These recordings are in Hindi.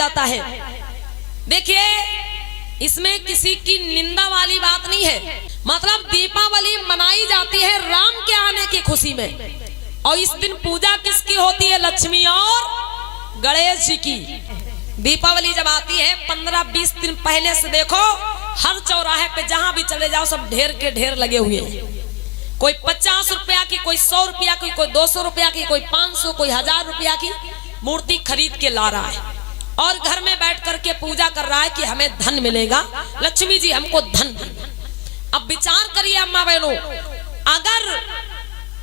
जाता है। देखिए इसमें किसी की निंदा वाली बात नहीं है। मतलब दीपावली मनाई जाती है राम के आने की खुशी में, और इस दिन पूजा किसकी होती है? लक्ष्मी और गणेश जी की। दीपावली जब आती है 15-20 दिन पहले से देखो हर चौराहे पे जहां भी चले जाओ सब ढेर के ढेर लगे हुए हैं। कोई 50 रुपया की, कोई 100 रुपया की, कोई 200 रुपया की, कोई 500, कोई 1000 रुपया की मूर्ति खरीद के ला रहा है और घर में बैठ करके पूजा कर रहा है कि हमें धन मिलेगा, लक्ष्मी जी हमको धन देंगे। अब विचार करिए अम्मा बहनों, अगर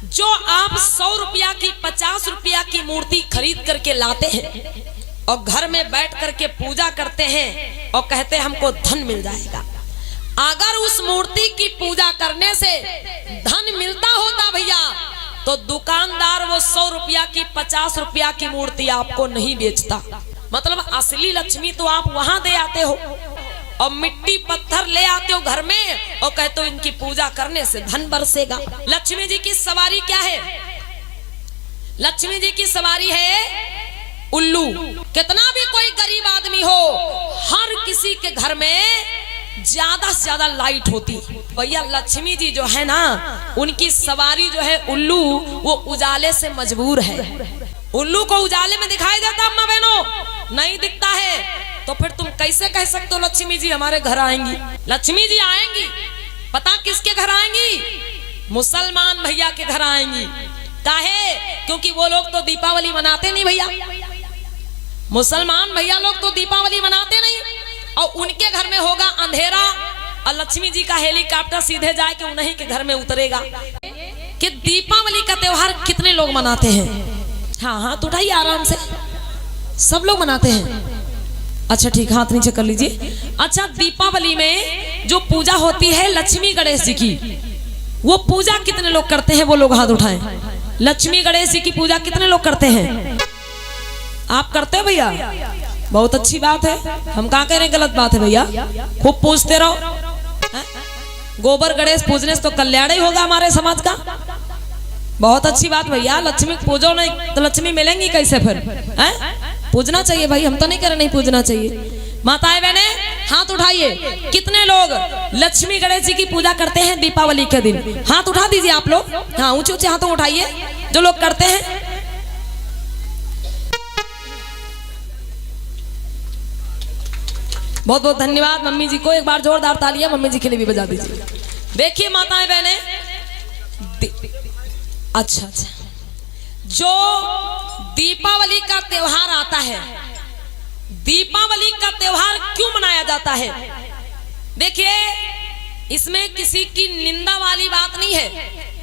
जो आप 100 रुपया की, 50 रुपया की मूर्ति खरीद करके लाते हैं और घर में बैठ करके पूजा करते हैं और कहते हैं हमको धन मिल जाएगा, अगर उस मूर्ति की पूजा करने से धन मिलता होता भैया तो दुकानदार वो 100 रुपया की, 50 रुपया की मूर्ति आपको नहीं बेचता। मतलब असली लक्ष्मी तो आप वहां दे आते हो और मिट्टी पत्थर ले आते हो घर में और कहते हो इनकी पूजा करने से धन बरसेगा। लक्ष्मी जी की सवारी क्या है? लक्ष्मी जी की सवारी है उल्लू। कितना भी कोई गरीब आदमी हो, हर किसी के घर में ज्यादा से ज्यादा लाइट होती भैया। लक्ष्मी जी जो है ना, उनकी सवारी जो है उल्लू, वो उजाले से मजबूर है। उल्लू को उजाले में दिखाई देता अम्मा बहनों? नहीं दिखता है। तो फिर तुम कैसे कह सकते हो लक्ष्मी जी हमारे घर आएंगी? लक्ष्मी जी आएंगी, पता किसके घर आएंगी? मुसलमान भैया के घर आएंगी। काहे? क्योंकि वो लोग तो दीपावली मनाते नहीं भैया। मुसलमान भैया लोग तो दीपावली मनाते नहीं, और उनके घर में होगा अंधेरा और लक्ष्मी जी का हेलीकॉप्टर सीधे जाके उन्हीं के घर में उतरेगा। कि दीपावली का त्योहार कितने लोग मनाते हैं? हाँ हाथ उठाइए आराम से, सब लोग मनाते हैं। अच्छा ठीक, हाथ नीचे कर लीजिए। अच्छा, दीपावली में जो पूजा होती है लक्ष्मी गणेश जी की, वो पूजा कितने लोग करते हैं? वो लोग हाथ उठाएं। लक्ष्मी गणेश जी की पूजा कितने लोग करते हैं? आप करते हो भैया? बहुत अच्छी बात है। हम कहाँ कह रहे हैं गलत बात है भैया, खूब पूजते रहो। गोबर गणेश पूजने से तो कल्याण ही होगा हमारे समाज का। बहुत अच्छी बात भैया, लक्ष्मी पूजो नहीं तो लक्ष्मी मिलेंगी कैसे फिर? पूजना चाहिए भाई, हम तो नहीं कह रहे नहीं पूजना चाहिए। माताएं बहने हाथ उठाइए, कितने लोग लक्ष्मी गणेश जी की पूजा करते हैं दीपावली के दिन? हाथ उठा दीजिए आप लोग। हाँ, ऊंचे ऊंचे हाथों उठाइए जो लोग करते हैं। बहुत बहुत धन्यवाद मम्मी जी को, एक बार जोरदार तालियां मम्मी जी के लिए भी बजा दीजिए। देखिए माताएं बहने, अच्छा, जो दीपावली का त्योहार आता है, दीपावली का त्योहार क्यों मनाया जाता है? देखिए इसमें किसी की निंदा वाली बात नहीं है।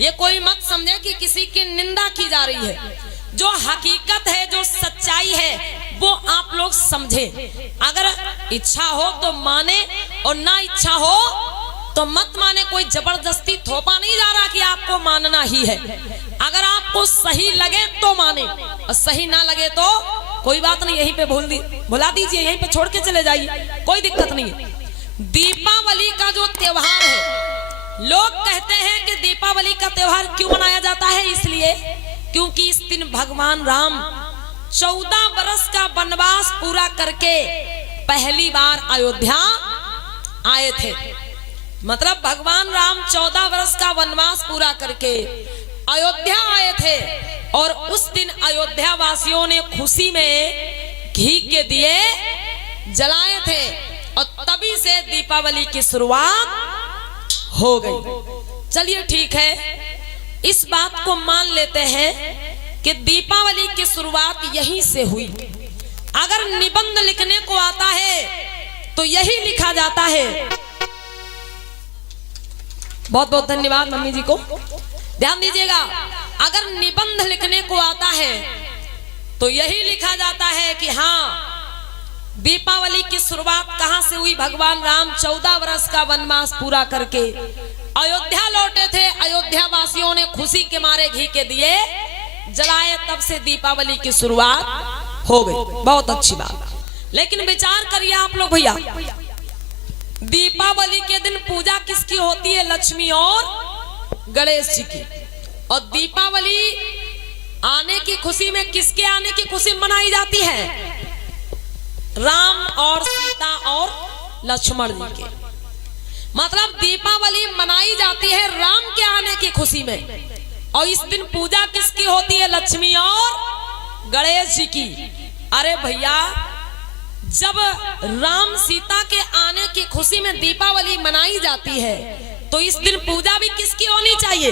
ये कोई मत समझे कि किसी की निंदा की जा रही है। जो हकीकत है, जो सच्चाई है, वो आप लोग समझे। अगर इच्छा हो तो माने और ना इच्छा हो तो मत माने। कोई जबरदस्ती थोपा नहीं जा रहा कि आपको मानना ही है। अगर आपको सही लगे तो माने और सही ना लगे तो कोई बात नहीं, यहीं पे भुला दीजिए, यहीं पे छोड़ के चले जाइए, कोई दिक्कत नहीं है। दीपावली का जो त्योहार है, लोग कहते हैं कि दीपावली का त्योहार क्यों मनाया जाता है? इसलिए क्योंकि इस दिन भगवान राम 14 वर्ष का वनवास पूरा करके पहली बार अयोध्या आए थे। मतलब भगवान राम 14 वर्ष का वनवास पूरा करके अयोध्या आए थे और उस दिन अयोध्या वासियों ने खुशी में घी के दिए जलाए थे और तभी से दीपावली की शुरुआत हो गई। चलिए ठीक है, इस बात को मान लेते हैं कि दीपावली की शुरुआत यहीं से हुई। अगर निबंध लिखने को आता है तो यही लिखा जाता है। बहुत बहुत धन्यवाद मम्मी जी को। ध्यान दीजिएगा, अगर निबंध लिखने को आता है तो यही लिखा जाता है कि हाँ, दीपावली की शुरुआत कहां से हुई? भगवान राम 14 वर्ष का वनवास पूरा करके अयोध्या लौटे थे। अयोध्या वासियों ने खुशी के मारे घी के दिए जलाए, तब से दीपावली की शुरुआत हो गई। बहुत अच्छी बात। लेकिन विचार करिए आप लोग भैया, दीपावली के दिन पूजा किसकी होती है? लक्ष्मी और गणेश जी की। और दीपावली आने की खुशी में किसके आने की खुशी मनाई जाती है? राम और सीता और लक्ष्मण जी के। मतलब दीपावली मनाई जाती है राम के आने की खुशी में, और इस दिन पूजा किसकी होती है? लक्ष्मी और गणेश जी की। अरे भैया, जब राम सीता के आने की खुशी में दीपावली मनाई जाती है तो इस दिन पूजा भी किसकी होनी चाहिए?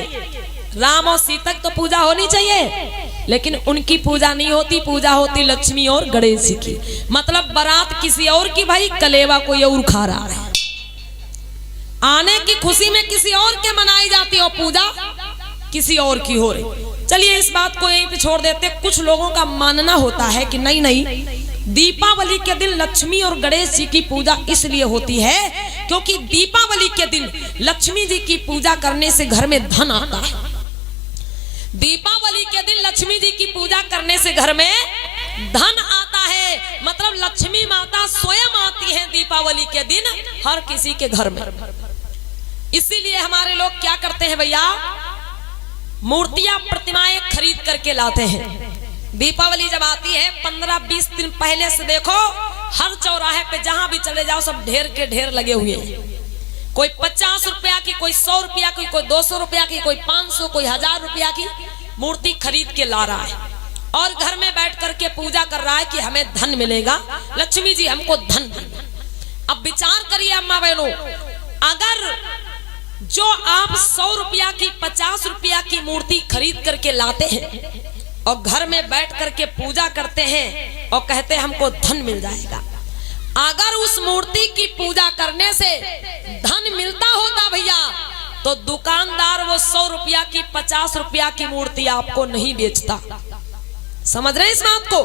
राम और सीता तो पूजा होनी चाहिए, लेकिन उनकी पूजा नहीं होती, पूजा होती लक्ष्मी और गणेश जी की। मतलब बारात किसी और की, भाई कलेवा कोई और खा रहा है। आने की खुशी में किसी और के मनाई जाती है और पूजा किसी और की हो रही। चलिए इस बात को यहीं पे छोड़ देते। कुछ लोगों का मानना होता है कि नहीं नहीं, दीपावली के दिन लक्ष्मी और गणेश जी की पूजा इसलिए होती है क्योंकि दीपावली के दिन लक्ष्मी जी की पूजा करने से घर में धन आता है। दीपावली के दिन लक्ष्मी जी की पूजा करने से घर में धन आता है। मतलब लक्ष्मी माता स्वयं आती है दीपावली के दिन हर किसी के घर में। इसीलिए हमारे लोग क्या करते हैं भैया, मूर्तियां प्रतिमाएं खरीद करके लाते हैं। दीपावली जब आती है 15-20 दिन पहले से देखो, हर चौराहे पे जहां भी चले जाओ सब ढेर के ढेर लगे हुए हैं। कोई 50 रुपया की, कोई 100 रुपया की, कोई 200 रुपया की, कोई 500, कोई 1000 रुपया की मूर्ति खरीद के ला रहा है और घर में बैठ करके पूजा कर रहा है कि हमें धन मिलेगा, लक्ष्मी जी हमको धन देंगे। अब विचार करिए अम्मा बहनों, अगर जो आप 100 रुपया की, 50 रुपया की मूर्ति खरीद करके लाते हैं और घर में बैठ करके पूजा करते हैं और कहते हैं हमको धन मिल जाएगा, अगर उस मूर्ति की पूजा करने से धन मिलता होता भैया तो दुकानदार वो 100 रुपया की, 50 रुपया की मूर्ति आपको नहीं बेचता। समझ रहे हैं इस बात को?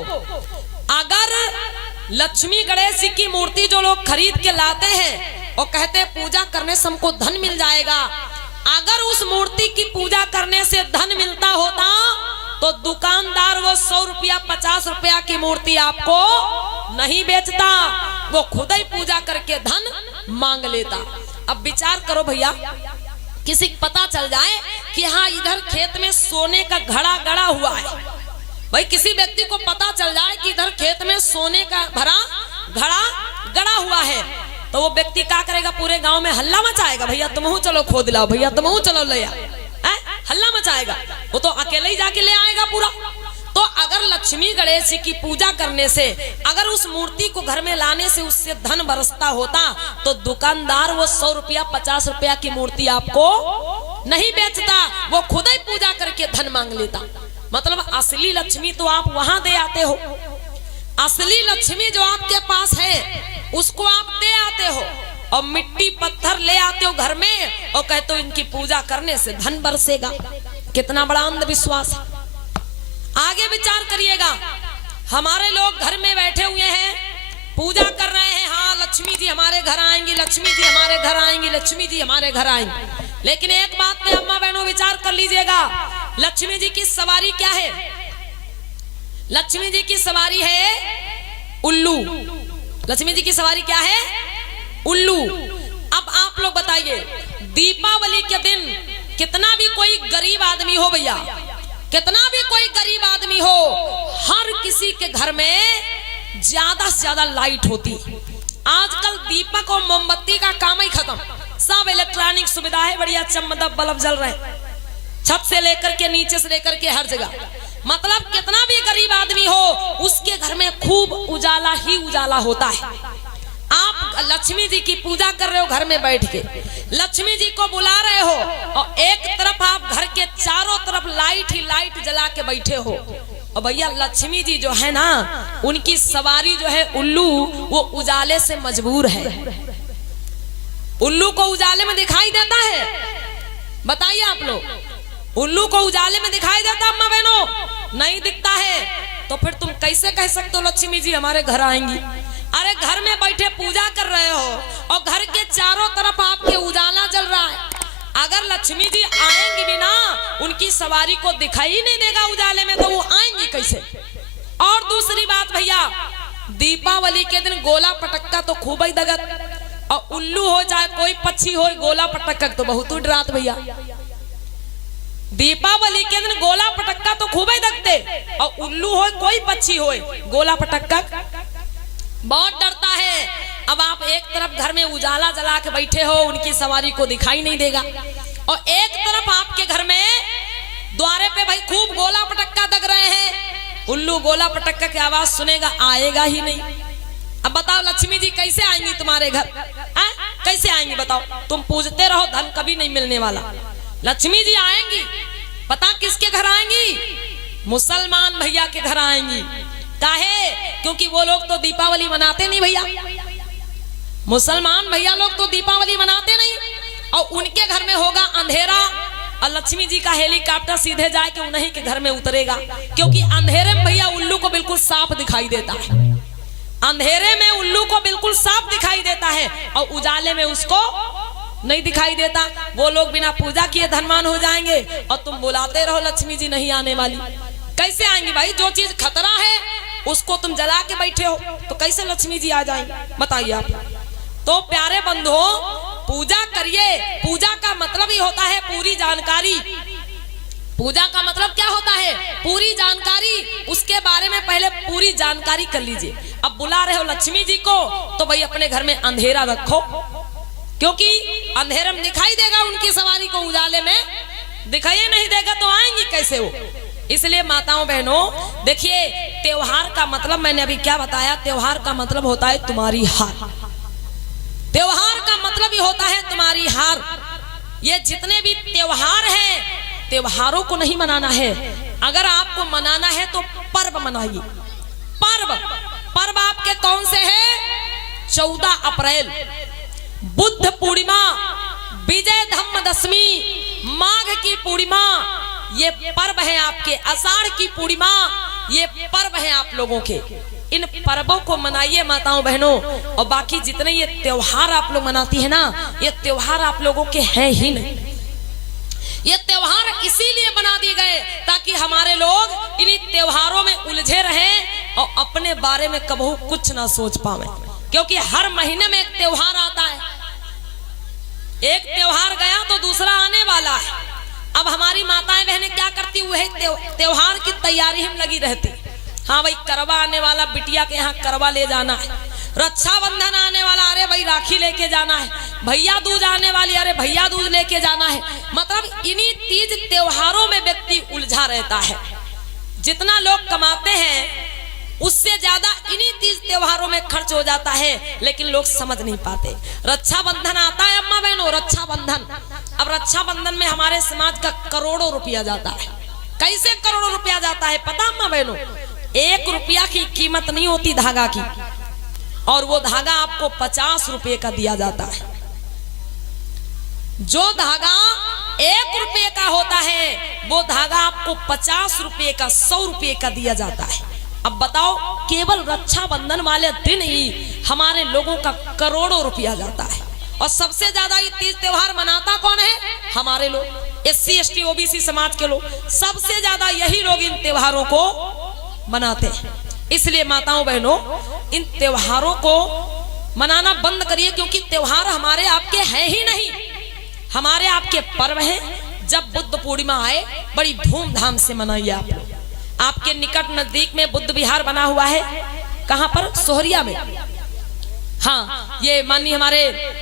अगर लक्ष्मी गणेश जी की मूर्ति जो लोग खरीद के लाते हैं और कहते हैं पूजा करने से हमको धन मिल जाएगा, अगर उस मूर्ति की पूजा करने से धन मिलता होता तो दुकानदार वो 100 रुपया 50 रुपया की मूर्ति आपको नहीं बेचता, वो खुद ही पूजा करके धन मांग लेता। अब विचार करो भैया, किसी को पता चल जाए कि हाँ इधर खेत में सोने का घड़ा गड़ा हुआ है, भाई किसी व्यक्ति को पता चल जाए कि इधर खेत में सोने का भरा घड़ा गड़ा हुआ है, तो वो व्यक्ति क्या करेगा? पूरे गांव में हल्ला मचाएगा, भैया तुम चलो खोद लाओ, भैया तुम चलो ले आओ, हल्ला मचाएगा। वो तो अकेले ही जाके ले आएगा पूरा। तो अगर लक्ष्मी गणेश जी की पूजा करने से, अगर उस मूर्ति को घर में लाने से उससे धन बरसता होता तो दुकानदार वो 100 रुपया 50 रुपया की मूर्ति आपको नहीं बेचता, वो खुद ही पूजा करके धन मांग लेता। मतलब असली लक्ष्मी तो आप वहां दे आते हो, असली लक्ष्मी जो आपके पास है उसको आप दे आते हो और मिट्टी पत्थर ले आते हो घर में और कहते हो इनकी पूजा करने से धन बरसेगा। कितना बड़ा अंधविश्वास है। आगे विचार करिएगा, हमारे लोग घर में बैठे हुए हैं, पूजा कर रहे हैं, हाँ लक्ष्मी जी हमारे घर आएंगी, लक्ष्मी जी हमारे घर आएंगी, लक्ष्मी जी हमारे घर आएंगी। लेकिन एक बात पे अम्मा बहनों विचार कर लीजिएगा, लक्ष्मी जी की सवारी क्या है? लक्ष्मी जी की सवारी है उल्लू। लक्ष्मी जी की सवारी क्या है? उल्लू। अब आप लोग बताइए, दीपावली के दिन कितना भी कोई गरीब आदमी हो भैया, कितना भी कोई गरीब आदमी हो, हर किसी के घर में ज्यादा से ज्यादा लाइट होती। आजकल दीपक और मोमबत्ती का काम ही खत्म, सब इलेक्ट्रॉनिक सुविधा है, बढ़िया चमकदार बल्ब जल रहे हैं, छत से लेकर के नीचे से लेकर के हर जगह। मतलब कितना भी गरीब आदमी हो उसके घर में खूब उजाला ही उजाला होता है। आप लक्ष्मी जी की पूजा कर रहे हो घर में बैठ के, लक्ष्मी जी को बुला रहे हो और एक तरफ आप घर के चारों तरफ लाइट ही लाइट जला के बैठे हो। और भैया लक्ष्मी जी जो है ना, उनकी सवारी जो है उल्लू, वो उजाले से मजबूर है। उल्लू को उजाले में दिखाई देता है? बताइए आप लोग, उल्लू को उजाले में दिखाई देता अम्मा बहनों? नहीं दिखता है। तो फिर तुम कैसे कह सकते हो लक्ष्मी जी हमारे घर आएंगी? अरे घर में बैठे पूजा कर रहे हो और घर के चारों तरफ आपके उजाला जल रहा है, अगर लक्ष्मी जी आएंगी भी ना, उनकी सवारी को दिखाई नहीं देगा उजाले में, तो वो आएंगी कैसे? और दूसरी बात भैया, दीपावली के दिन गोला पटक्का तो खूब ही दगत, और उल्लू हो चाहे कोई पक्षी हो, गोला पटक्का तो बहुत डरात भैया। दीपावली के दिन गोला पटक्का तो खूब ही दगते, और उल्लू हो कोई पक्षी हो, गोला पटक्का बहुत डरता है। अब आप एक तरफ घर में उजाला जला के बैठे हो, उनकी सवारी को दिखाई नहीं देगा, और एक तरफ आपके घर में द्वारे पे भाई खूब गोला पटक्का दग रहे हैं। उल्लू गोला पटक्का की आवाज सुनेगा, आएगा ही नहीं। अब बताओ लक्ष्मी जी कैसे आएंगी तुम्हारे घर? कैसे आएंगी बताओ? तुम पूजते रहो, धन कभी नहीं मिलने वाला। लक्ष्मी जी आएंगी, पता किसके घर आएंगी? मुसलमान भैया के घर आएंगी। काहे? क्योंकि वो लोग तो दीपावली मनाते नहीं भैया, मुसलमान भैया लोग तो दीपावली मनाते नहीं, और उनके घर में होगा अंधेरा, और लक्ष्मी जी का हेलीकॉप्टर सीधे जाके उन्हीं के घर में उतरेगा। क्योंकि अंधेरे में भैया उल्लू को बिल्कुल साफ दिखाई देता है, अंधेरे में उल्लू को बिल्कुल साफ दिखाई देता है, और उजाले में उसको नहीं दिखाई देता। वो लोग बिना पूजा किए धनवान हो जाएंगे, और तुम बुलाते रहो लक्ष्मी जी नहीं आने वाली। कैसे आएंगी भाई? जो चीज खतरा है उसको तुम जला के बैठे हो, तो कैसे लक्ष्मी जी आ जाएंगे? बताइए आप। तो प्यारे बंधुओं, पूजा करिए। पूजा का मतलब ही होता है पूरी जानकारी। पूजा का मतलब क्या होता है? पूरी जानकारी। उसके बारे में पहले पूरी जानकारी कर लीजिए। अब बुला रहे हो लक्ष्मी जी को, तो भाई अपने घर में अंधेरा रखो, क्योंकि अंधेरे में दिखाई देगा उनकी सवारी को, उजाले में दिखाई नहीं देगा तो आएंगी कैसे वो? इसलिए माताओं बहनों देखिए, त्योहार का मतलब मैंने अभी क्या बताया? त्योहार का मतलब होता है तुम्हारी हार। त्योहार का मतलब ही होता है तुम्हारी हार। ये जितने भी त्योहार हैं, त्योहारों को नहीं मनाना है। अगर आपको मनाना है तो पर्व मनाइए। पर्व पर्व आपके कौन से हैं? 14 अप्रैल, बुद्ध पूर्णिमा, विजय धम्मदशमी, माघ की पूर्णिमा, ये पर्व है आपके। आषाढ़ की पूर्णिमा, ये पर्व है आप लोगों के। इन पर्वों को मनाइए माताओं बहनों। और बाकी जितने ये त्योहार आप लोग मनाती है ना, ये त्योहार आप लोगों के हैं ही नहीं। ये त्योहार इसीलिए बना दिए गए ताकि हमारे लोग इन्हीं त्योहारों में उलझे रहें और अपने बारे में कबहू कुछ ना सोच पावे। क्योंकि हर महीने में एक त्योहार आता है, एक त्योहार गया तो दूसरा आने वाला है। अब हमारी माताएं बहनें क्या करती हुए त्योहार की तैयारी में लगी रहती। हाँ भाई, करवा आने वाला, बिटिया के यहाँ करवा ले जाना है। रक्षाबंधन आने वाला, अरे भाई राखी लेके जाना है। भैया दूज आने वाली, अरे भैया दूज लेके जाना है। मतलब इन्हीं तीज त्योहारों में व्यक्ति उलझा रहता है। जितना लोग कमाते हैं उससे ज्यादा इन्हीं तीज त्योहारों में खर्च हो जाता है, लेकिन लोग समझ नहीं पाते। रक्षाबंधन आता है अम्मा बहनों, रक्षाबंधन। अब रक्षाबंधन में हमारे समाज का करोड़ों रुपया जाता है। कैसे करोड़ों रुपया जाता है पता अम्मा बहनों? 1 रुपया की कीमत नहीं होती धागा की, और वो धागा आपको 50 रुपये का दिया जाता है। जो धागा 1 रुपये का होता है, वो धागा आपको 50 रुपये का, 100 रुपये का दिया जाता है। अब बताओ, केवल रक्षाबंधन वाले दिन ही हमारे लोगों का करोड़ों रुपया जाता है। और सबसे ज्यादा ये तीज त्योहार मनाता कौन है? हमारे लोग, SC ST OBC समाज के लोग। सबसे ज्यादा यही लोग इन त्योहारों को मनाते हैं। इसलिए माताओं बहनों, इन त्योहारों को मनाना बंद करिए, क्योंकि त्योहार हमारे आपके हैं ही नहीं, हमारे आपके पर्व हैं। जब बुद्ध पूर्णिमा आए, बड़ी धूमधाम से मनाइए आप लोग। आपके निकट नजदीक में बुद्ध विहार बना हुआ है। कहां पर? सोहरिया में। हाँ, ये माननीय हमारे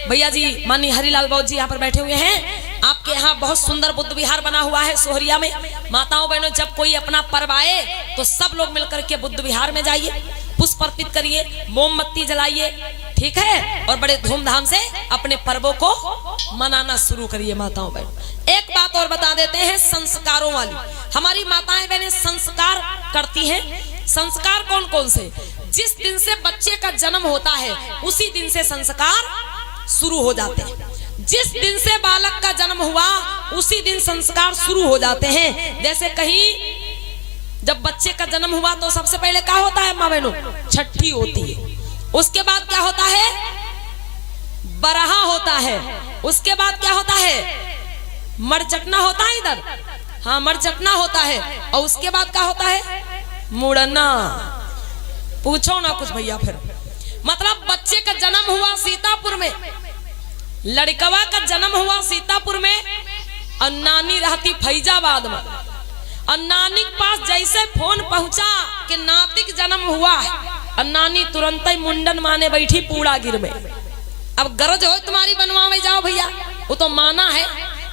भैया जी, माननीय हरिलाल बाबू जी यहाँ पर बैठे हुए हैं। आपके यहाँ बहुत सुंदर बुद्ध विहार बना हुआ है सोहरिया में। माताओं बहनों, जब कोई अपना पर्व आए तो सब लोग मिलकर के बुद्ध विहार में जाइए, पुष्प अर्पित करिए, मोमबत्ती जलाइए, ठीक है, और बड़े धूमधाम से अपने पर्वों को मनाना शुरू करिए माताओं बहनों। एक बात और बता देते हैं, संस्कारों वाली। हमारी माताएं बहनें संस्कार करती हैं। संस्कार कौन कौन से? जिस दिन से बच्चे का जन्म होता है उसी दिन से संस्कार शुरू हो जाते हैं। जिस दिन से बालक का जन्म हुआ उसी दिन संस्कार शुरू हो जाते हैं। जैसे कहीं जब बच्चे का जन्म हुआ तो सबसे पहले क्या होता है माँ बहनों? छठी होती है। उसके बाद क्या होता है? बरहा होता है। उसके बाद क्या होता है? मरचटना होता है इधर, हाँ मरचटना होता है। और उसके बाद क्या होता है? मुड़ना। पूछो ना कुछ भैया। फिर मतलब बच्चे का जन्म हुआ सीतापुर में, लड़कवा का जन्म हुआ सीतापुर में, और नानी रहती फैजाबाद में। और नानी के पास जैसे फोन पहुंचा कि नाती का जन्म हुआ है, और नानी तुरंत ही मुंडन माने बैठी पूरा गिर में। अब गरज हो तुम्हारी बनवावे जाओ भैया, वो तो माना है,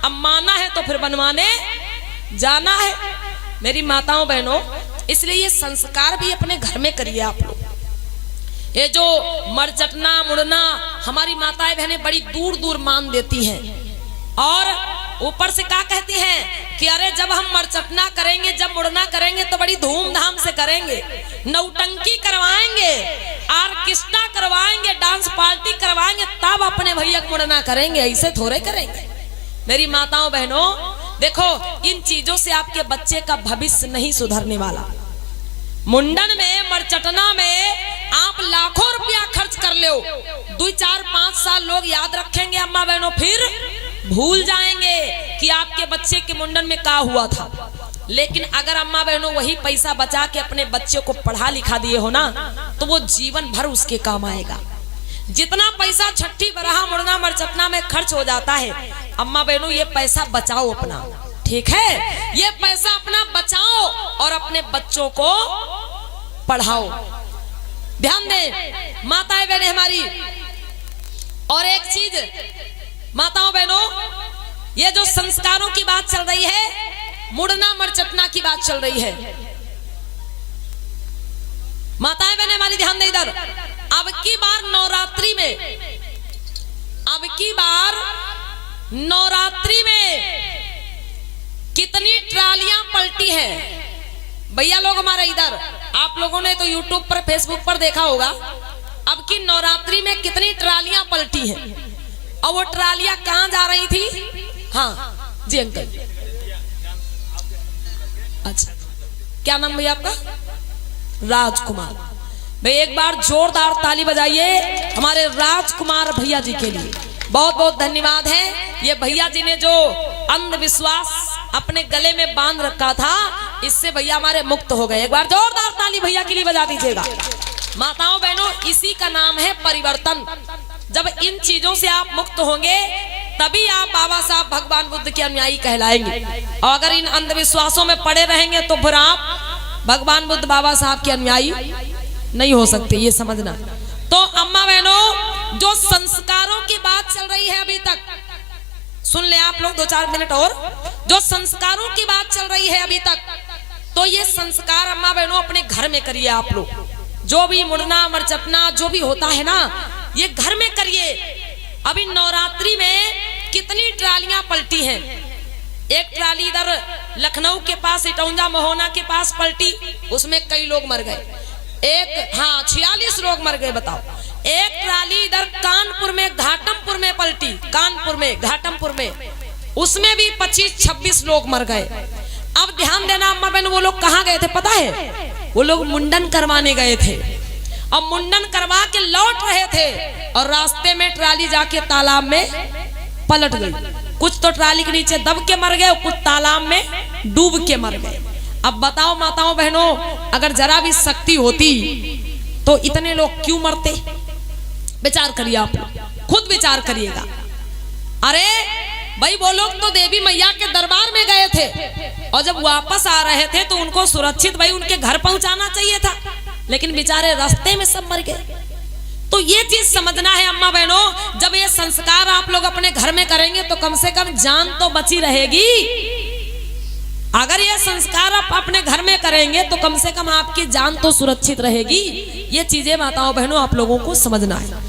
अब माना है तो फिर बनवाने जाना है। मेरी माताओं बहनों, इसलिए ये संस्कार भी अपने घर में करिए आप लोग। ये जो मरचटना मुड़ना हमारी माताएं बहनें बड़ी दूर दूर मान देती हैं, और ऊपर से क्या कहती हैं कि अरे जब हम मरचटना करेंगे, जब मुड़ना करेंगे तो बड़ी धूमधाम से करेंगे, नौटंकी करवाएंगे, ऑर्केस्ट्रा करवाएंगे, डांस पार्टी करवाएंगे, तब अपने भैया को मुड़ना करेंगे, ऐसे थोड़े करेंगे। मेरी माताओं बहनों देखो, इन चीजों से आपके बच्चे का भविष्य नहीं सुधरने वाला। मुंडन में, मरचटना में आप लाखों रुपया खर्च कर लो, 2, 4, 5 साल लोग याद रखेंगे अम्मा बहनों, फिर भूल जाएंगे कि आपके बच्चे के मुंडन में क्या हुआ था। लेकिन अगर अम्मा बहनों वही पैसा बचा के अपने बच्चे को पढ़ा लिखा दिए हो ना, तो वो जीवन भर उसके काम आएगा। जितना पैसा छठी बरहा मुड़ना मरचटना में खर्च हो जाता है, अम्मा बहनों ये पैसा बचाओ अपना, ठीक है, ये पैसा अपना बचाओ और अपने बच्चों को पढ़ाओ। ध्यान दें माताएं बहनें हमारी। और एक चीज माताओं बहनों, ये जो संस्कारों की बात चल रही है, मुड़ना मरचटना की बात चल रही है, माताएं बहनें हमारी ध्यान दें इधर। अब की बार नवरात्रि में, अब की बार नवरात्रि में कितनी ट्रालियां पलटी हैं भैया लोग हमारे इधर। आप लोगों ने तो यूट्यूब पर फेसबुक पर देखा होगा, अब की नवरात्रि में कितनी ट्रालियां पलटी हैं। और वो ट्रालियां कहां जा रही थी? हाँ जी अंकल, अच्छा क्या नाम भैया आपका? राजकुमार। भाई एक बार जोरदार ताली बजाइए हमारे राजकुमार भैया जी के लिए। बहुत बहुत धन्यवाद है। ये भैया जी ने जो अंधविश्वास अपने गले में बांध रखा था, इससे भैया हमारे मुक्त हो गए। एक बार जोरदार ताली भैया के लिए बजा दीजिएगा। माताओं बहनों, इसी का नाम है परिवर्तन। जब इन चीजों से आप मुक्त होंगे, तभी आप बाबा साहब भगवान बुद्ध के अनुयायी कहलाएंगे। और अगर इन अंधविश्वासों में पड़े रहेंगे तो फिर आप भगवान बुद्ध बाबा साहब के अनुयायी नहीं हो सकते, ये समझना। तो अम्मा बहनों, जो संस्कारों की बात चल रही है अभी तक, सुन ले आप लोग 2-4 मिनट और। जो संस्कारों की बात चल रही है अभी तक, तो ये संस्कार अम्मा बहनों अपने घर में करिए आप लोग। जो भी मुड़ना मरचटना जो भी होता है ना, ये घर में करिए। अभी नवरात्रि में कितनी ट्रालियां पलटी हैं। एक ट्राली इधर लखनऊ के पास इटौंजा महोना के पास पलटी, उसमें कई लोग मर गए। एक 46 लोग मर गए, बताओ। एक ट्राली इधर कानपुर में घाटमपुर में पलटी, कानपुर में घाटमपुर में, उसमें भी 25-26 लोग मर गए। अब ध्यान देना अम्मा बहन, वो लोग कहाँ गए थे पता है? वो लोग मुंडन करवाने गए थे, और मुंडन करवा के लौट रहे थे और रास्ते में ट्राली जाके तालाब में पलट गई। कुछ तो ट्राली के नीचे दब के मर गए, कुछ तालाब में डूब के मर गए। अब बताओ माताओं बहनों, अगर जरा भी शक्ति होती तो इतने लोग क्यों मरते? विचार करिए, आप खुद विचार करिएगा। अरे भाई वो लोग तो देवी मैया के दरबार में गए थे, और जब वापस आ रहे थे तो उनको सुरक्षित भाई उनके घर पहुंचाना चाहिए था, लेकिन बेचारे रास्ते में सब मर गए। तो ये चीज समझना है अम्मा बहनों, जब ये संस्कार आप लोग अपने घर में करेंगे तो कम से कम जान तो बची रहेगी। अगर ये संस्कार आप अपने घर में करेंगे तो कम से कम आपकी जान तो सुरक्षित रहेगी। ये चीजें माताओं बहनों आप लोगों को समझना है।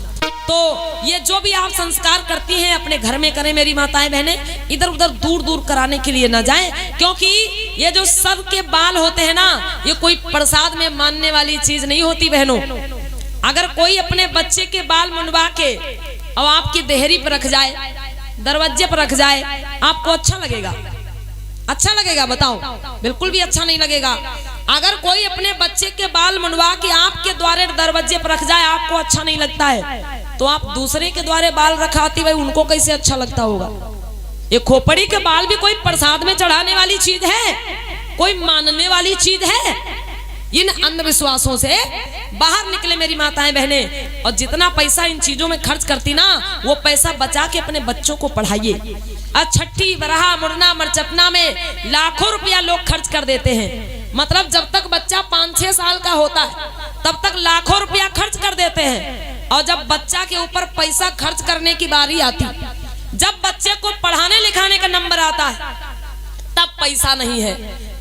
तो ये जो भी आप संस्कार करती हैं अपने घर में करें मेरी माताएं बहनें, इधर उधर दूर दूर कराने के लिए ना जाएं, क्योंकि ये जो सर के बाल होते हैं ना, ये कोई प्रसाद में मानने वाली चीज नहीं होती बहनों। अगर कोई अपने बच्चे के बाल मुंडवा के और आपकी देहरी पर रख जाए, दरवाजे पर रख जाए, आपको अच्छा लगेगा? अच्छा लगेगा? बताओ, बिल्कुल भी अच्छा नहीं लगेगा। अगर कोई अपने बच्चे के बाल मुंडवा के आपके द्वारे दरवाजे पर रख जाए, आपको अच्छा नहीं लगता है, तो आप दूसरे के द्वारे बाल रखाती भाई उनको कैसे अच्छा लगता होगा? ये खोपड़ी के बाल भी कोई प्रसाद में चढ़ाने वाली चीज है? कोई मानने वाली चीज है? इन अंधविश्वासों से बाहर निकले मेरी माताएं बहनें, और जितना पैसा इन चीजों में खर्च करती ना, वो पैसा बचा के अपने बच्चों को पढ़ाइए। छठी बरहा मुड़ना मरचटना में लाखों रुपया लोग खर्च कर देते हैं, मतलब जब तक बच्चा 5-6 साल का होता है तब तक लाखों रुपया खर्च कर देते हैं, और जब बच्चा के ऊपर पैसा खर्च करने की बारी आती, जब बच्चे को पढ़ाने लिखाने का नंबर आता है तब पैसा नहीं है।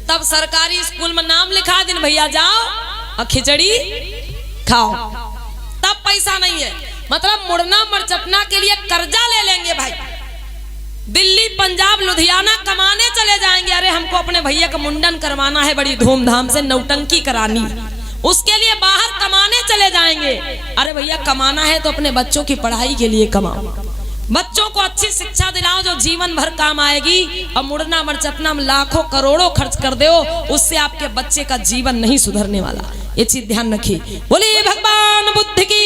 तब सरकारी स्कूल में नाम लिखा दिन भैया जाओ और खिचड़ी खाओ, तब पैसा नहीं है। मतलब मुड़ना मरचटना के लिए कर्जा ले लेंगे भाई, दिल्ली पंजाब लुधियाना कमाने चले जाएंगे। अरे हमको अपने भैया का मुंडन करवाना है, बड़ी धूमधाम से नौटंकी करानी, उसके लिए बाहर कमाने चले जाएंगे। अरे भैया कमाना है तो अपने बच्चों की पढ़ाई के लिए कमाओ, बच्चों को अच्छी शिक्षा दिलाओ जो जीवन भर काम आएगी। और मुड़ना मरचटना में लाखों करोड़ों खर्च कर दो, उससे आपके बच्चे का जीवन नहीं सुधरने वाला। ये चीज ध्यान रखिए। बोलिए भगवान बुद्ध की